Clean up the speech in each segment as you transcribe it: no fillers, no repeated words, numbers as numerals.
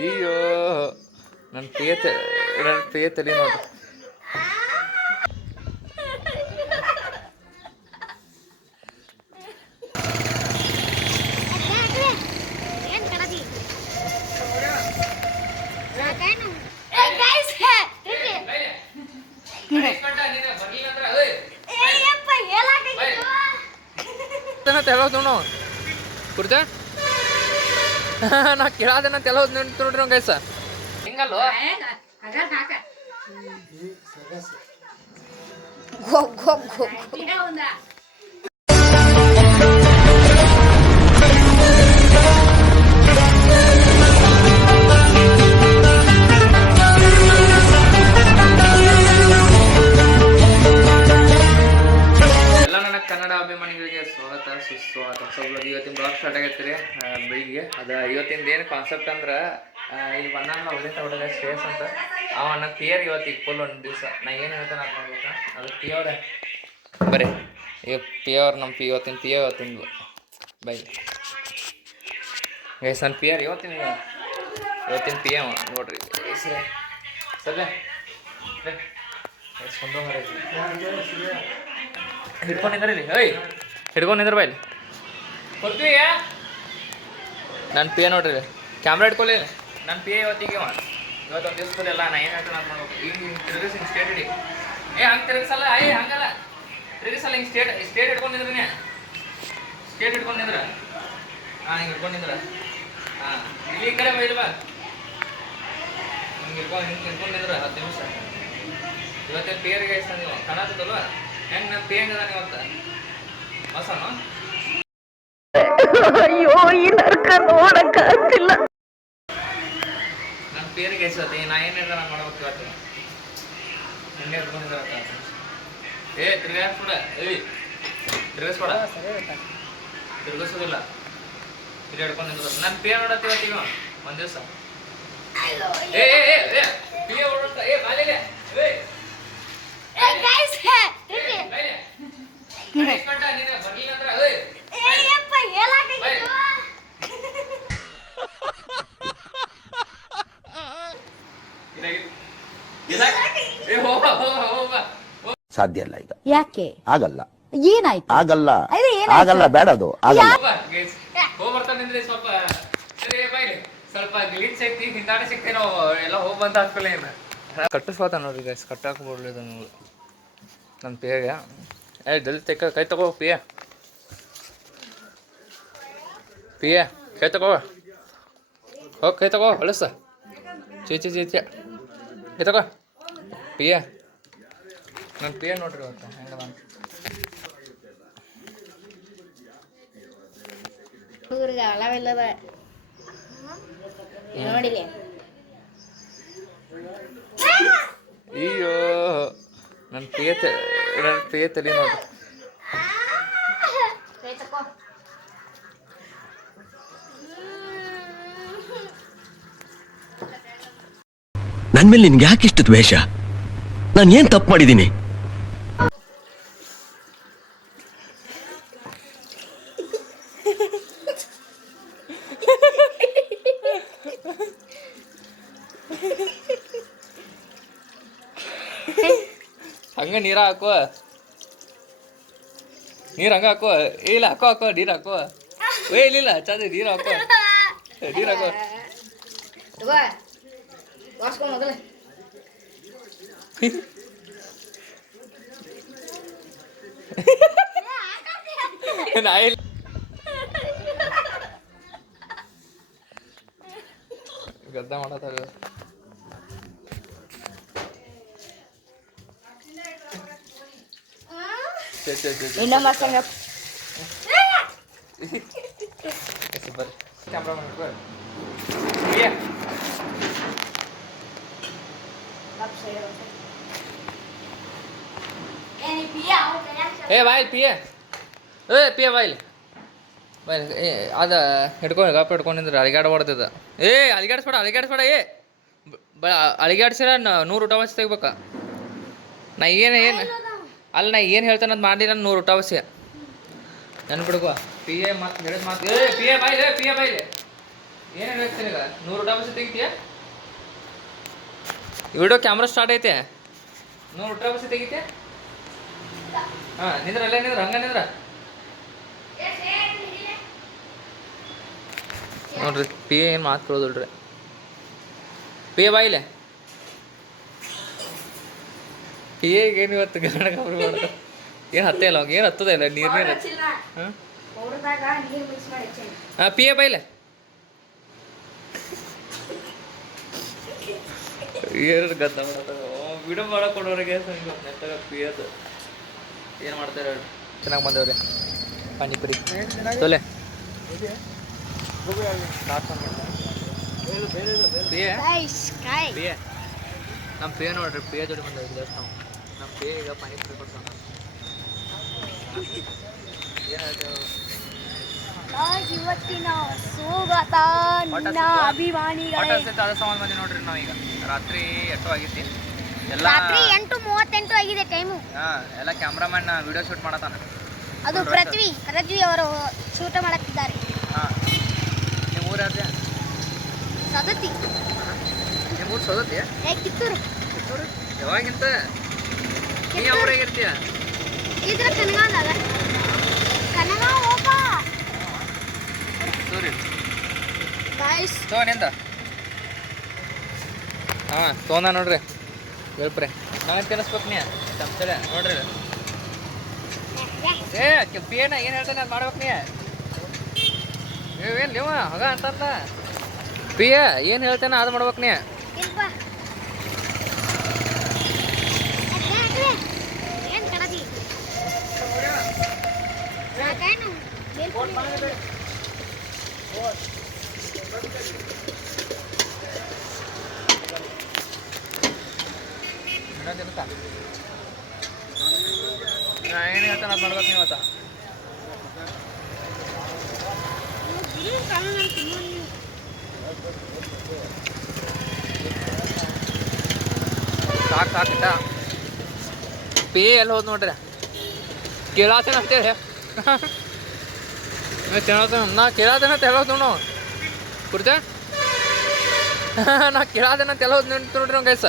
ಅಯ್ಯೋ ನನ್ನ ಪ್ರಿಯ ತಲೆ ನೋಡ್ರಿ. ಕುಡ್ದ ನಾ ಕೇಳಾದೇನ ತೆಲ ನೋಡ್ರಿ ನಾವು ಗೈಸ ಹಿಂಗಲ್ವ ಕನ್ನಡ ಅಭಿಮಾನಿಗಳಿಗೆ ಸ್ವಾಗತ ಸುಸ್ವಾಗತ. ಸ್ವಲ್ಪ ಇವತ್ತಿನ ಬ್ಲಾಗ್ ಸ್ಟಾರ್ಟ್ ಆಗೈತೆ ರೀ ಬೆಳಿಗ್ಗೆ. ಅದು ಇವತ್ತಿಂದ ಏನು ಕಾನ್ಸೆಪ್ಟ್ ಅಂದ್ರೆ ಇಲ್ಲಿ ಬಂದಾಗ ಉಳಿತ ಹೊಡೆದ ಶ್ರೇಯಸ್ ಅಂತ ಅವ ನನ್ನ ಪಿಯರ್ ಇವತ್ತಿಗೆ ಫುಲ್ ಒಂದು ದಿವಸ ನಾ ಏನು ಹೇಳ್ತಾನೆ ಅದು ಮಾಡ್ಬೇಕಾ ಅದು ಪಿಯವ್ರೆ ಬರೀ ಈಗ ಪಿಯವ್ರು ನಮ್ಮ ಇವತ್ತಿನ ಪಿಯೋ ಇವತ್ತಿಂದು ಬೈ ಗೈಸ್ ನನ್ನ ಪಿಯರ್ ಇವತ್ತಿನ ಪಿ ಎಮ್ ನೋಡ್ರಿ ಸರಿ ಹಿಡ್ಕೊಂಡಿದ್ರೆ ಇಲ್ಲಿ ಏಯ್ ಹಿಡ್ಕೊಂಡಿದ್ರೆ ಬಾ ಇಲ್ಲಿ ಕೊಡ್ತೀವಿ ನನ್ನ ಪಿ ಎ ನೋಡ್ರಿ ಕ್ಯಾಮ್ರಾ ಹಿಡ್ಕೊಳ್ಳಿ ನನ್ನ ಪಿ ಎ ಇವತ್ತಿಗೆ ಇವತ್ತೊಂದು ದಿವಸದಲ್ಲಿ ಎಲ್ಲ ನಾ ಏನು ಹೇಳ್ತಾನೆ ಅದು ಮಾಡ್ಬೇಕು. ಹಿಂಗೆ ತಿರುಗಿಸಿ ಹಿಂಗೆ ಸ್ಟೇಟ್ ಹಿಡಿ ಹಂಗೆ ತಿರುಗಿಸಲ್ಲ ಹಂಗಲ್ಲ ತಿರುಗಿಸಲ್ಲ ಹಿಂಗೆ ಸ್ಟೇಟ್ ಹಿಡ್ಕೊಂಡಿದ್ರಿ ಸ್ಟೇಟ್ ಹಿಡ್ಕೊಂಡಿದ್ರ ಹಿಂಗೆ ಹಿಡ್ಕೊಂಡಿದ್ರ ಇಲ್ಲಿ ಈ ಕಡೆ ಬೈಲ್ವಾ ಹಿಂಗೆ ಹಿಡ್ಕೊಂಡಿದ್ರ 10 ನಿಮಿಷ. ಇವತ್ತೇನು ಪಿ ಎರ್ಗೆ ಎಷ್ಟು ನೀವು ಕಾಣತ್ತಲ್ವ ಹೆಂಗೆ ನನ್ನ ಪಿ ಹೆಂಗದ ಇವತ್ತು ಹೊಸನು ಅಯ್ಯೋ ಈ ನರ್ಕ ನೋಡಕ್ಕಾಗ್ತಿಲ್ಲ. ನನ್ನ ಪೇರಿಗೆ ಎಷ್ಟತಿ ನಾ ಏನಿಲ್ಲ ನಾನು ಮಾಡ್ಬೇಕು ಇವತ್ತು ನಿನ್ನೆ ಹಿಡ್ಕೊಂಡಿದ್ರ ತಿರ್ಗಾಸ್ಬಿಡ ತಿರ್ಗಿಸ್ಬೇಡ ತಿರ್ಗಿಸೋದಿಲ್ಲ ತಿರ್ಗಿ ಹಿಡ್ಕೊಂಡಿದ್ರು ನನ್ನ ಪೇ ನೋಡತ್ತಿ ಇವತ್ತೀಗ ಒಂದು ದಿವಸ ಪಿ ಓಡುತ್ತ ಬಾಲಿಗೆ ಸಾಧ್ಯ ಇಲ್ಲ ಈಗ. ಯಾಕೆ ಆಗಲ್ಲ? ಏನಾಯ್ತು? ಆಗಲ್ಲ ಆಗಲ್ಲ ಬೇಡ ಅದು ಆಗಲ್ಲ. ಹೋಗ್ಬರ್ತಾನೆ ಸ್ವಲ್ಪ ಸ್ವಲ್ಪ ಗ್ಲಿಚ್ ಐತಿ ಹಿಂದಾಡಿ ಸಿಕ್ತಿ ನಾವು ಎಲ್ಲ ಹೋಗಿ ಬಂದ ಹಾಕ್ಕೊಳ್ಳಿ ಕಟ್ಟಿಸ್ವಾತ ನೋಡ್ರಿ ಗೈಸ್ ಕಟ್ಟಾಕ ಬಿಡ್ಲಿದ ನೀವು ನನ್ನ ಪೇಗೆ ಜಲ್ದಿ ತೆಕ್ಕ ಕೈ ತಗೋ ಪಿಯ ಕೈ ತಗೋ ಹೋಗಿ ಕೈ ತಗೋ ಹೊಳಸ ಚೀಚೆ ಕೈ ತಗೋ ಪಿಯ ನನ್ನ ಪಿಯ ನೋಡ್ರಿ ಅವತ್ತು ಹೆಂಗದ ಹುಡುಗರಿಗೆ ಅಳವಿಲ್ಲದ ನೋಡಿಲಿ ಅಯ್ಯೋ ನನ್ನ ಪ್ರಿಯ ತಲೆ ನೋಡ್ರಿ ನನ್ನ ಮೇಲೆ ನಿನ್ಗೆ ಯಾಕೆ ಇಷ್ಟು ದ್ವೇಷ? ನಾನು ಏನ್ ತಪ್ಪು ಮಾಡಿದ್ದೀನಿ? ಹಂಗ ನೀರ ಹಾಕುವ ನೀರು ಹಂಗ ಹಾಕುವ ಇಲ್ಲ ಹಾಕೋ ನೀರು ಹಾಕುವ ಇಲ್ಲ ಚಂದ ನೀರು ಹಾಕೋ ನೀರು ಹಾಕೋ ಮೊದಲ ಗದ್ದ ಮಾಡತ್ತಾರ ಇನ್ನೊಮ್ಮೆ ಸಂಗ ಬರ್ರಿ ಕ್ಯಾಮ್ರಾ ಮಾಡ್ಕೊ ಬಾಯ್ ಪಿಯ ಬಾಯ್ಲಿ ಅದು ಗಪ್ಪ ಹಿಡ್ಕೊಂಡಿದ್ರೆ ಅಳಿಗಾಡ್ಬಾರ್ದದ ಅಳಿಗಾಡ್ಸ್ಬೇಡ ಅಳಿಗಾಡ್ಸಿರ 100 ಊಟ ಬಸ್ ತೆಗಿಬೇಕ ನಾ ಅಲ್ಲ ನಾ ಏನು ಹೇಳ್ತಾನೆ ಅದು ಮಾಡಿಲ್ಲ 100 ಊಟ ಬಸ್ ನೆನ್ಪಿಡ್ಕೋ ಪಿ ಎ ಮತ್ತೆ ಹೇಳಿದ ಮಾತು ಪಿ ಎ ಬಾಯ್ಲೆ ಏನೇನು ಹೇಳ್ತೀನಿ ಈಗ 100 ಊಟ ಬಸ್ ತೆಗಿತೀಯ ವಿಡಿಯೋ ಕ್ಯಾಮ್ರಾ ಸ್ಟಾರ್ಟ್ ಐತೆ 100 ಊಟ ಬಸ್ ತೆಗಿತೀಯ ಹಾಂ ನಿಂದ್ರ ಅಲ್ಲೇ ನಿಂದ್ರ ಹಂಗ ನಿಂದ್ರ ನೋಡ್ರಿ ಪಿ ಏನು ಮಾತು ಕೇಳೋದಿಲ್ರಿ ಪಿ ಬಾಯಿಲೆ ಪಿ ಏನು ಇವತ್ತು ಗಂಡ ಕಬ್ರು ಮಾಡೋದು ಏನು ಹತ್ತೇ ಇಲ್ಲ ಏನು ಹತ್ತದ ಇಲ್ಲ ನೀರು ಹಾಂ ಹಾಂ ಪಿ ಎ ಬಾಯಿಲೆ ಏನು ಗದ್ದ ವಿಡಿಯೋ ಮಾಡಕ್ಕೆ ಕೊಡೋರಿಗೆ ನೆಟ್ಟಾಗ ಪಿ ಅದು ಏನು ಮಾಡ್ತಾರೆ ಚೆನ್ನಾಗಿ ಬಂದವ್ರಿ ಪಾನಿಪುರಿ ತೊಲೆ ಪೇ ನಮ್ಮ ಪೇ ನೋಡ್ರಿ ಪೇ ಜೋಡಿ ಬಂದವ್ರಿ ಜಸ್ಟ್ ನಾವು ನಮ್ಮ ಪೇ ಈಗ ಪಾನಿಪುರಿ ಕೊಡ್ತಾವ ಏನು ಹೇಳ್ತೇವೆ ಇವತ್ತಿನ ಸೋಗತ ಅಭಿಮಾನಿಗಳೇ ಅದ ಸಂಬಂಧ ಬಂದಿ ನೋಡ್ರಿ ನಾವೀಗ ರಾತ್ರಿ 8 ಆಗೈತಿ ಎಲ್ಲ ರಾತ್ರಿ 8:38 ಆಗಿದೆ ಟೈಮು. ಹಾಂ ಎಲ್ಲ ಕ್ಯಾಮ್ರಾಮನ್ ವಿಡಿಯೋ ಶೂಟ್ ಮಾಡತಾನ ಅದು ಪೃಥ್ವಿ ಅವರು ಶೂಟ್ ಮಾಡುತ್ತಿದ್ದಾರೆ. ಹಾಂ ನಿಮ್ಮ ಊರು ಯಾವ್ದು ಸದತಿ ನಿಮ್ಮ ಊರು ಸೋದತಿ ಕಿತ್ತೂರು ಕಿತ್ತೂರು ಯಾವಾಗಿಂತ ನೀ ಯಾವ ಊರಾಗಿರ್ತೀಯ ಇದ್ರ ಕನಗಾಲ ಹೋಗ ಕಿತ್ತೂರಿ ಗೈಸ್ ನಿಂತ ಹಾಂ ತೊಗೊಂಡ ನೋಡ್ರಿ ಹೇಳ್ಪ್ರಿ ನಾಳೆ ತಿನ್ನಿಸ್ಬೇಕು ನೀ ಚಮಚಲೆ ನೋಡ್ರಿ ಪಿಯನ ಏನು ಹೇಳ್ತಾನೆ ಅದು ಮಾಡ್ಬೇಕು ನೀ ಏನು ನೀವು ಹಗ ಅಂತಂದ ಪಿಯ ಏನು ಹೇಳ್ತಾನೆ ಅದು ಮಾಡ್ಬೇಕು ನೀ ಏನ್ ಕಡದಿ ಏನು ಹೇಳ್ತಾನೆ ಅದು ಮಾಡ್ಬೇಕು ನೀವು ಆತ ಸಾಕಿಟ್ಟ ಪೇ ಎಲ್ಲ ಹೋದ್ ನೋಡ್ರಿ ಕೇಳಾತೇನೆ ಅಂತೇಳಿ ನಾ ಕೇಳಾತೇನೆ ಅಂತ ಹೇಳೋದು ನೋಡು ಕುಡ್ದೆ ನಾ ಕೇಳಾತೇನೆ ಅಂತ ಎಲ್ಲ ಹೋದ್ ನೋಡ್ರಿ ನಾವು ಗೈಸ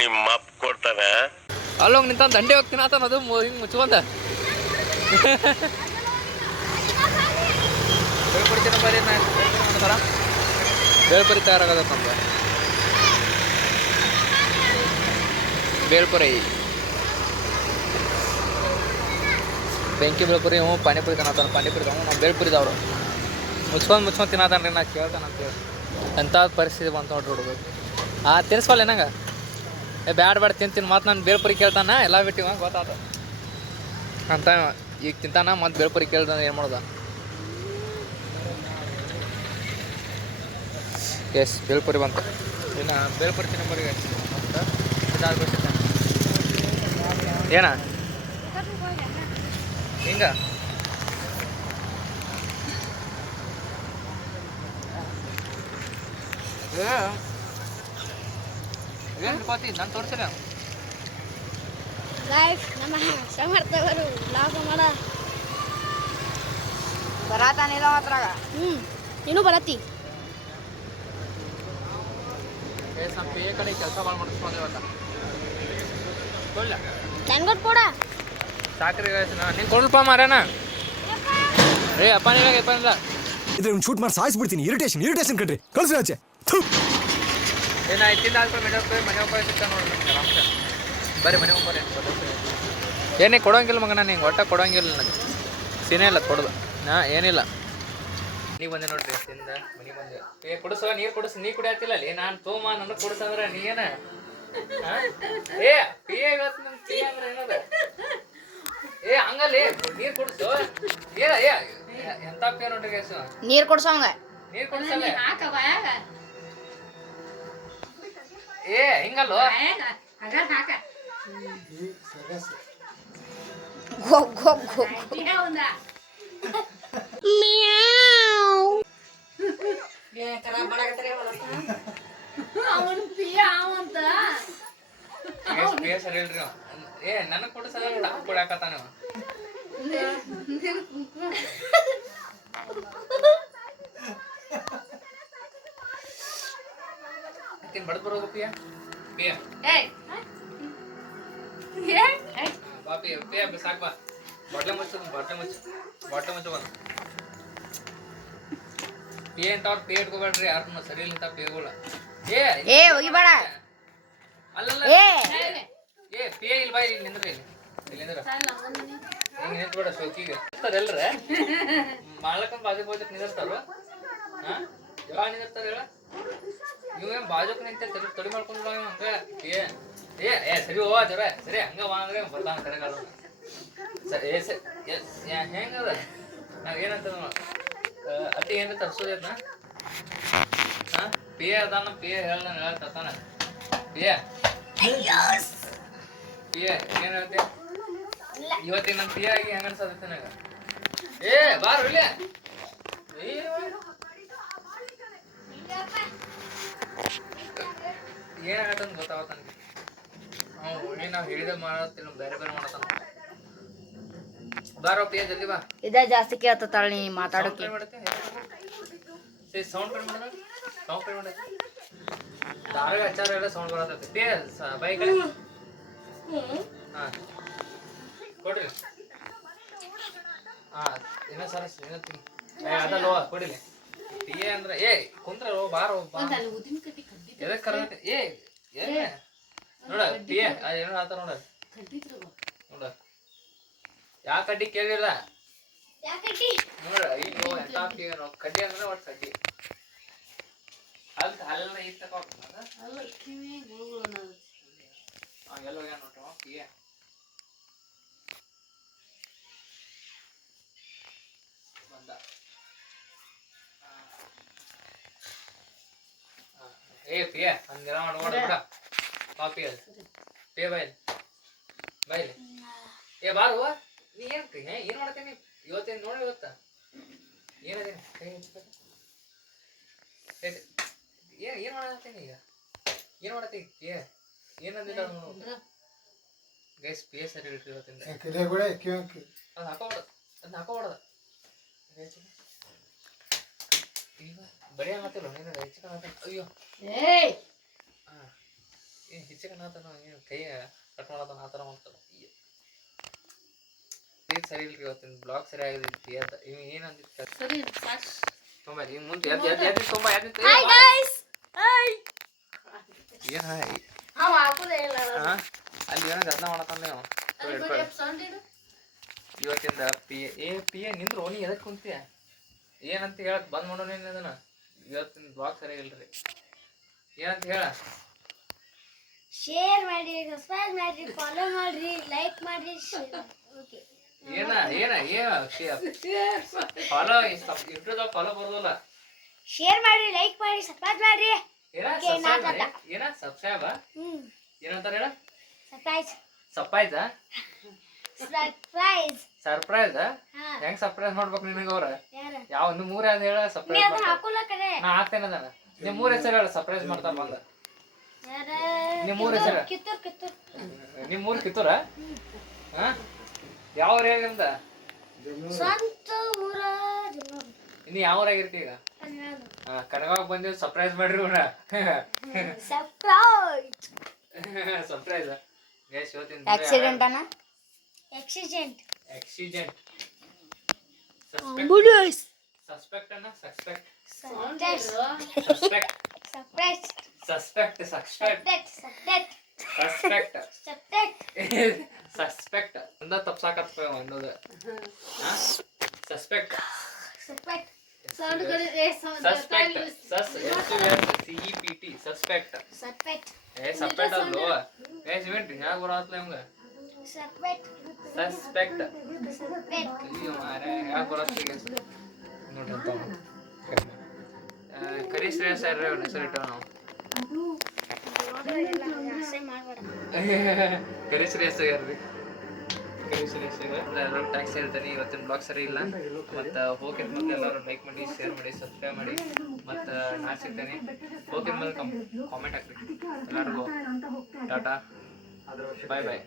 ನಿಮ್ಮ ಅಪ್ಪ ಕೊಡ್ತಾನೆ ಅಲ್ಲೋಗಿ ನಿಂತ ದಂಡೆ ಹೋಗ್ತೀನಿ ಆತನ ಅದು ಹಿಂಗೆ ಮುಚ್ಕೊಂತ ಹೇಳ್ಕೊಡ್ತೀನಿ ಬರೀ ಬರ ಬೇಳ್ಪುರಿ ತಯಾರಾಗದ ನಮ್ಗೆ ಬೇಳ್ಪುರಿ ಬೆಂಕಿ ಬೇಳ್ಪುರಿ ಹ್ಞೂ ಪಾನಿಪುರಿ ತಿನ್ನತಾನ ಪಾನಿಪುರಿ ನಾವು ಬೇಳ್ಪುರಿದವ್ರು ಮುಚ್ಕೊಂಡು ತಿನ್ನತಾನ ರೀ ನಾ ಕೇಳ್ತಾನೆ ಅಂತೇಳಿ ಎಂಥ ಪರಿಸ್ಥಿತಿ ಬಂತು ನೋಡ್ರಿ ಹುಡುಗ ತಿನ್ನಿಸ್ವಲ್ಲ ನಂಗೆ ಬ್ಯಾಡ ತಿಂತೀನಿ ಮತ್ತು ನಾನು ಬೇಳ್ಪುರಿ ಕೇಳ್ತಾನ ಎಲ್ಲ ಬಿಟ್ಟಿವ ಗೊತ್ತಾತ ಅಂತ ಈಗ ತಿಂತಾನ ಮತ್ತು ಬೇಳ್ಪುರಿ ಕೇಳ್ದ ಏನು ಮಾಡೋದ ಎಸ್ ಬೇಳ್ಪುರಿ ಬಂತು ಇನ್ನು ಬೇಳ್ಪುರಿ ತಿನ್ನಬರಿಗೆ ಏನ ಹಿಂಗ ಏನು ಹಿಡ್ಕೋತಿ ನಾನು ತೋರಿಸಿಲ್ಲ ಗೈಸ್ ನಮ್ಮ ಸಮರ್ಥವರು ಲಾಭ ಮಾಡ ಬರಾತಾನಿಲ್ಲ ಮಾತ್ರಾಗ ನೀನು ಬರತ್ತಿ ನಮ್ಮ ಪೇ ಕಡೆ ಕೆಲಸ ಭಾಳ ಮಾಡಿಸ್ಕೊಂಡು ಇವತ್ತ ಕೊಡ್ಲ ನಂಗೊಟ್ಟು ಕೊಡ ಸಾಕ್ರಿ ನೀನು ಕೊಡಲ್ಪ ಮಾರೇನ ಏ ಅಪ್ಪನಿಗೆ ಅಪ್ಪನಿಲ್ಲ ಇದ್ರೆ ಒಂದು ಶೂಟ್ ಮಾಡಿ ಸಾಯಿಸ್ಬಿಡ್ತೀನಿ ಇರಿಟೇಷನ್ ಕಣ್ರಿ ಕಳ್ಸಿ ಆಚೆ ಏನು ಐತಿಂದ ಆದ್ಮೇಲೆ ಮನೆ ಹೋಗಿ ಸಿಗ್ತಾ ನೋಡ್ರಿ ಆರಾಮ್ಸೆ ಬರ್ರಿ ಮನೆ ಹೋಗ್ಬರ್ರಿ ಏನೇ ಕೊಡೋಂಗಿಲ್ಲ ಮಗನ ನಿಂಗೆ ಒಟ್ಟ ಕೊಡೋಂಗಿಲ್ಲ ನನಗೆ ಸೀನೇ ಇಲ್ಲ ಕೊಡೋದು ಏನಿಲ್ಲ ನೀವು ಬಂದೆ ನೋಡ್ರಿ ತಿಂದ ಮನೆ ಬಂದೆ ಏ ಕುಡಿಸೋ ನೀರು ಕುಡಿಸ್ ನೀ ಕುಡಿಯತ್ತಿಲ್ಲ ಅಲ್ಲಿ ನಾನು ತೋಮ ನನಗೆ ಕುಡಿಸಂದ್ರೆ ನೀ ಏನ ಏ ಪೇ ಇವತ್ತು ನನ್ನ ಪೇ ಅಂದ್ರೆ ಏನದ ಏ ಹಂಗಲ್ಲಿ ನೀರು ಕುಡಿಸು ಏನ ಎಂತ ಪೇ ನೋಡ್ರಿ ಗೈಸು ನೀರು ಕೊಡ್ಸೋಂಗ ನೀರು ಕುಡಿಸಲ್ಲ ಏ ಹಿಂಗಲ್ಲೋ ಸರಿ ಹೇಳ್ರಿ ಏ ನನಗೆ ಕೊಡಿಸಲ್ಲ ಡಾಕ್ ಕೊಡಾಕತ್ತಾನ ಆಕಿನ್ ಬಡದ್ ಬರೋದು ಪಿಯ ಪಿಯ ಬಾ ಪಿಯ ಪಿಯ ಸಾಕ್ ಬಾ ಬಾಟ್ಲೆ ಮುಚ್ಚ ಬಂದು ಪೇ ಅಂತ ಅವ್ರು ಪೇ ಇಟ್ಕೋಬೇಡ್ರಿ ಯಾರನ್ನ ಸರಿ ಇಲ್ಲ ಪೇಗಳ ಏ ಹೋಗಿಬೇಡ ಅಲ್ಲಲ್ಲ ಏ ಪೇ ಇಲ್ಲ ಬಾ ಇಲ್ಲಿ ನಿಂದ್ರಿ ಇಲ್ಲಿ ನಿಂದ್ರ ಹಿಂಗೆ ನಿಂತ್ಬೇಡ ಶೋಕಿಗೆ ಎಲ್ರ ಮಾಡ್ಲಕ್ಕ ಬಾಜುಕ್ ನಿಂದಿರ್ತಾರ ಯಾವಾಗ ನಿಂದಿರ್ತಾರ ಹೇಳ ನೀವೇನ್ ಬಾಜುಕ್ ನಿಂತ ತಡಿ ಮಾಡ್ಕೊಂಡ್ ಹಂಗ ಏ ಸರಿ ಹೋಗ ಜರ ಸರಿ ಹಂಗ ಬಾ ಅಂದ್ರೆ ಬರ್ತಾನ ಕರೆಗಾಲ ಹೆಂಗದ ನಾವ್ ಏನಂತ ಅತಿ ಏನ್ರ ತರ್ಸೋದೈತ್ನ ಪೇ ಅದಾನ ಪೇ ಹೇಳ್ತಾನ ಪೇ ಏನ್ ಹೇಳ್ತಿ ಇವತ್ತಿನ ನಮ್ ಪೇ ಆಗಿ ಹೆಂಗ ಅನ್ಸದೈತೆ ನನಗ ಏ ಬಾರ ಇಲ್ಲ ಏನಾಗತ್ತಂತ ಗೊತ್ತಾವತ್ತ ನನಗೆ ಅವ್ನು ನಾವ್ ಹೇಳಿದ ಮಾಡತ್ತಿಲ್ಲ ಬೇರೆ ಮಾಡತ್ತಾನ ಬಾರೋ ಪೇ ಜಲ್ದಿ ಬಾ ಇದ ಜಾಸ್ತಿ ಕೇಳ್ತಾಳ ನೀ ಮಾತಾಡೋಕೆ ಸೌಂಡ್ ಕಡಿಮೆ ಮಾಡ ಸೌಂಡ್ ಕಡಿಮೆ ಮಾಡ ದಾರ ಅಚ್ಚಾರ ಎಲ್ಲ ಸೌಂಡ್ ಬರತೈತಿ ಪೇ ಬೈ ಕಡೆ ಹಾ ಕೊಡ್ರಿ ಹಾ ಇನ್ನ ಸರಸ್ ಏನತ್ತಿ ಅದಲ್ಲೋ ಕೊಡಿಲಿ ಪೇ ಅಂದ್ರೆ ಏ ಕುಂತ್ರ ಬಾರೋ ಎದಕ್ ಕರ್ನಾಟಕ ಏ ನೋಡ ಪೇ ಏನೋ ಆತ ನೋಡ ನೋಡ ಯಾ ಕಡ್ಡಿ ಕೇಳಿಲ್ಲ ನೋಡ ಅಯ್ಯೋ ಎಂತ ಕಡ್ಡಿ ಅಂದ್ರೆ ಒಟ್ಟು ಕಡ್ಡಿ ಅಲ್ಲ ಈ ತಕ ಎಲ್ಲ ಹೋಗ್ಯಾನ ನೋಡ್ರಿ ಪಿ ಬಂದ ಏ ಪಿಯ ಹಂಗೆಲ್ಲ ಮಾಡ್ಬೋಡ ಬಿಡ ಕಾಪಿ ಅದು ಪೇ ಬೈಲ್ ಏ ಬಾರು ನೀ ಏನ್ ಮಾಡತ್ತೀನಿ ಇವತ್ತೇನು ನೋಡಿ ಇವತ್ತ ಏನದೇನು ಕೈ ಏನ್ ಮಾಡತ್ತೀನಿ ಈಗ ಏನ್ ಮಾಡತ್ತಿ ಏನಂದಿಲ್ಲ ಗೈಸ್ ಪಿ ಎಸ್ ಸರಿ ಇಟ್ರಿ ಇವತ್ತಿಂದ ಅದು ಹಾಕೋಬಾರ್ದ ಈಗ ಬರೀ ಮಾತಿಲ್ಲ ನೀನು ಹೆಚ್ಚಿಗೆ ಅಯ್ಯೋ ಹಾಂ ಏನು ಹೆಚ್ಚಿಗೆ ಏನು ಕೈ ಕಟ್ ಮಾಡತ್ತಾನ ಆ ಥರ ಮಾಡ್ತಾನ ಸರಿ ಇಲ್ರಿ ಇವತ್ತಿನ ಬ್ಲಾಗ್ ಸರಿ ಆಗಿದ್ರಿ ಅಂತ ಇವ್ ಏನಂದಿತ್ತು ಸರಿ ತುಂಬ ಈಗ ಮುಂದೆ ತುಂಬ ಏನು ಅಲ್ಲಿ ಏನೋ ಜನ ಮಾಡತ್ತಾನ ನೀವು ಇವತ್ತಿಂದ ಪಿ ಎ ನಿಂದ್ರು ನೀ ಎದಕ್ಕೆ ಕುಂತೀಯ ಏನಂತ ಹೇಳಕ್ ಬಂದ್ ಮಾಡೋಣ ಅದನ್ನ ಇವತ್ತಿನ ಬ್ಲಾಗ್ ಸರಿ ಇಲ್ರಿ ಏನಂತ ಹೇಳ ಶೇರ್ ಮಾಡಿ ಸಬ್ಸ್ಕ್ರೈಬ್ ಮಾಡ್ರಿ ಫಾಲೋ ಮಾಡ್ರಿ ಲೈಕ್ ಮಾಡ್ರಿ ಓಕೆ ಏನ ಫಾಲೋ ಯೂಟ್ಯೂಬ್ ಫಾಲೋ ಬರೋದಿಲ್ಲ ಶೇರ್ ಮಾಡ್ರಿ ಲೈಕ್ ಮಾಡಿ ಸಬ್ಸ್ಕ್ರೈಬ್ ಮಾಡ್ರಿ ಏನ ಸಬ್ಸ್ಕ್ರೈಬ್ ಏನಂತಾರ ಹೇಳ ಸರ್ಪ್ರೈಸ್ ಸರ್ಪ್ರೈಸ್ ಹೆಂಗ್ ಸರ್ಪ್ರೈಸ್ ಮಾಡ್ಬೇಕು ನಿನಗ ಅವ್ರ ಯಾವ ನಿಮ್ ಮೂರ ಯಾವ್ದು ಹೇಳ ಸರ್ಪ್ರೈಸ್ ನಾ ಹಾಕ್ತೇನೆ ಅದನ್ನ ನಿಮ್ ಮೂರ್ ಹೆಸರು ಹೇಳ ಸರ್ಪ್ರೈಸ್ ಮಾಡ್ತಾರ ಬಂದ ನಿಮ್ ಮೂರ್ ಹೆಸರು ನಿಮ್ ಮೂರ್ ಕಿತ್ತೂರ ಯಾವ ಊರ ಹೇಗಂತ ಇನ್ನು ಯಾವ ಊರಾಗಿರ್ತಿ ಈಗ ಕನಗಾಗ ಬಂದಿವ್ ಸರ್ಪ್ರೈಸ್ ಮಾಡ್ರಿ ಇವ್ರ ಸರ್ಪ್ರೈಸ್ ಗೈಸ್ ಇವತ್ತಿನ ಆಕ್ಸಿಡೆಂಟ್ ಸಸ್ಪೆಕ್ಟ್ ಅನ್ನ ಸಸ್ಪೆಕ್ಟ್ ಸಸ್ಪೆಕ್ಟ್ ಅಂದ ತಪ್ಸಾಕತ್ತ ಅನ್ನೋದು ಸಸ್ಪೆಕ್ಟ್ CEPT ಸಸ್ಪೆಕ್ಟ್ ಸಸ್ಪೆಕ್ಟ್ ಅಲ್ಲೋ ಏನ್ರಿ ಹ್ಯಾಗ ಬರತ್ತಲ್ಲ ನಮ್ಗ ಸಸ್ಪೆಕ್ಟ್ ಅಯ್ಯೋ ಮಾರೇ ಹ್ಯಾಗ ಬರತ್ತ ನೋಡ್ರಿ ಕರಿ ಶ್ರೇಯಸ್ ಸರ್ ಹೆಸರು ಇಟ್ಟವ ನಾವು ಕರಿ ಶ್ರೇಯಸ್ ಯಾರ್ರಿ ಕರಿ ಶ್ರೇಯಸ್ ಎಲ್ಲರೂ ಟ್ಯಾಕ್ಸ್ ಹೇಳ್ತಾನೆ ಇವತ್ತಿನ ಬ್ಲಾಗ್ ಸರಿ ಇಲ್ಲ ಮತ್ತು ಹೋಗಿ ಮತ್ತೆ ಎಲ್ಲರೂ ಲೈಕ್ ಮಾಡಿ ಶೇರ್ ಮಾಡಿ ಸಬ್ಸ್ಕ್ರೈಬ್ ಮಾಡಿ ಮತ್ತು ನಾ ಸಿಗ್ತೇನೆ ಹೋಗಿ ಮೇಲೆ ಕಾಮೆಂಟ್ ಹಾಕ್ರಿ ಎಲ್ಲರಿಗೂ ಟಾಟಾ ಬಾಯ್ ಬಾಯ್